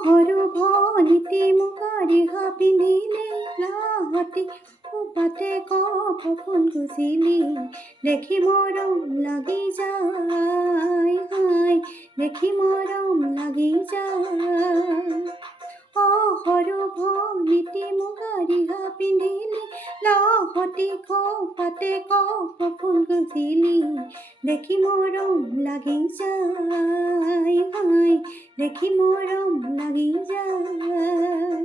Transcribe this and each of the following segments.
সৰু ভনীতি মুগা ৰিহা পিন্ধিলে লাহতি পাতে কপোন গুজিলি দেখি মৰম লাগি যায় হাই দেখি মৰম লাগি যায় সৰু ভনীতি মুগা ৰিহা পিন্ধিলি লাহতি পাতে কপোন গুজিলি দেখি মৰম লাগি যায় হাই দেখি মৰম লাগি যায়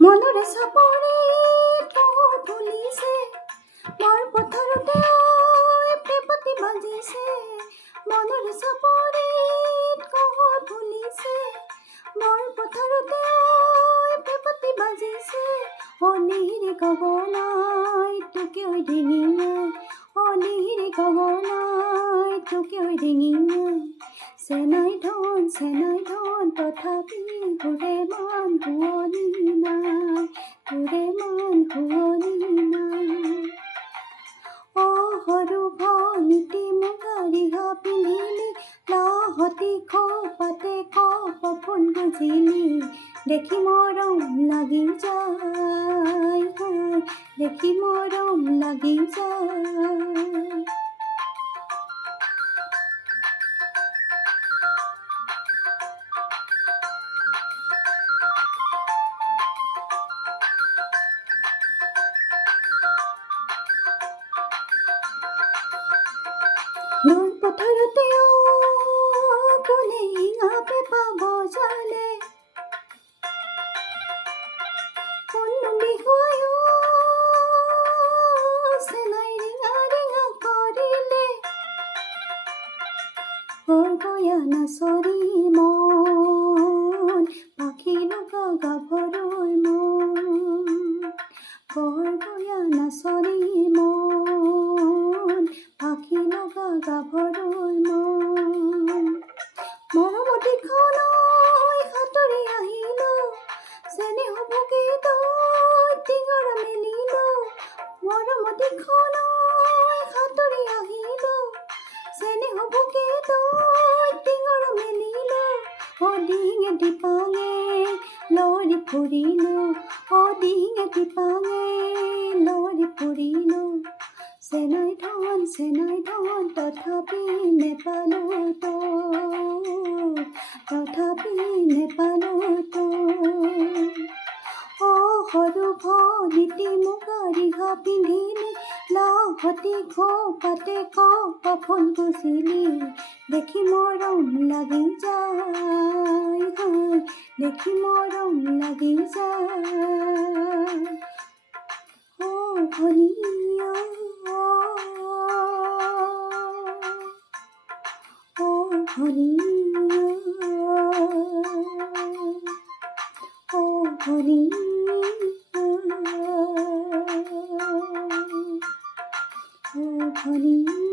মনৰে চাপৰি তোৰ ফুলিছে মোৰ পথাৰতে পেপতি বাজিছে মনৰে চাপৰি তোৰ ফুলিছে মোৰ পথাৰতে পেপতি বাজিছে অলিৰে গগনাই তোকে ডিঙি অলিৰে গগনাই তোকে ডিঙি চেনাই ধন তথাপি ঘূৰে মান শুৱনি নাই ঘূৰে মান শুৱনি নাই সৰু ভনীতি মুগা ৰিহা পিন্ধিলি লাহতি পাতে কপোন গুজিলি দেখি মৰম লাগি যায় দেখি মৰম লাগি যায় নৈ পথাৰতে কোনে ইঙাপে পাব জালে কোনো বিহুৱাই চেনাই ৰিঙা কৰিলে গয়া নাচৰি মন পাখি লগা গাভৰুৰ মন গয়া নাচৰি মন পাখি লগা গাভৰুৰ মন মৰমতিখনৈ সাঁতুৰি আহিলো চেনেহ ভোগে তই টিঙৰা মেলিলো মৰমতিখনৈ সাঁতুৰি আহিলো চেনেহ ভোগে তই টিঙৰা মেলিলো ডিঙে দিপাঙে লৰি ফুৰিলো ডিঙে দিপাঙে লৰি ফুৰিলো চেনাই ধন তথাপি নেপালো তথাপি নেপালো সৰু ভনীতি মুগা ৰিহা পিন্ধিলি লাহতি পাতে কপোন গুজিলি দেখি মৰম লাগি যায় দেখি মৰম লাগি যায় ভনীয়া ভনীয়া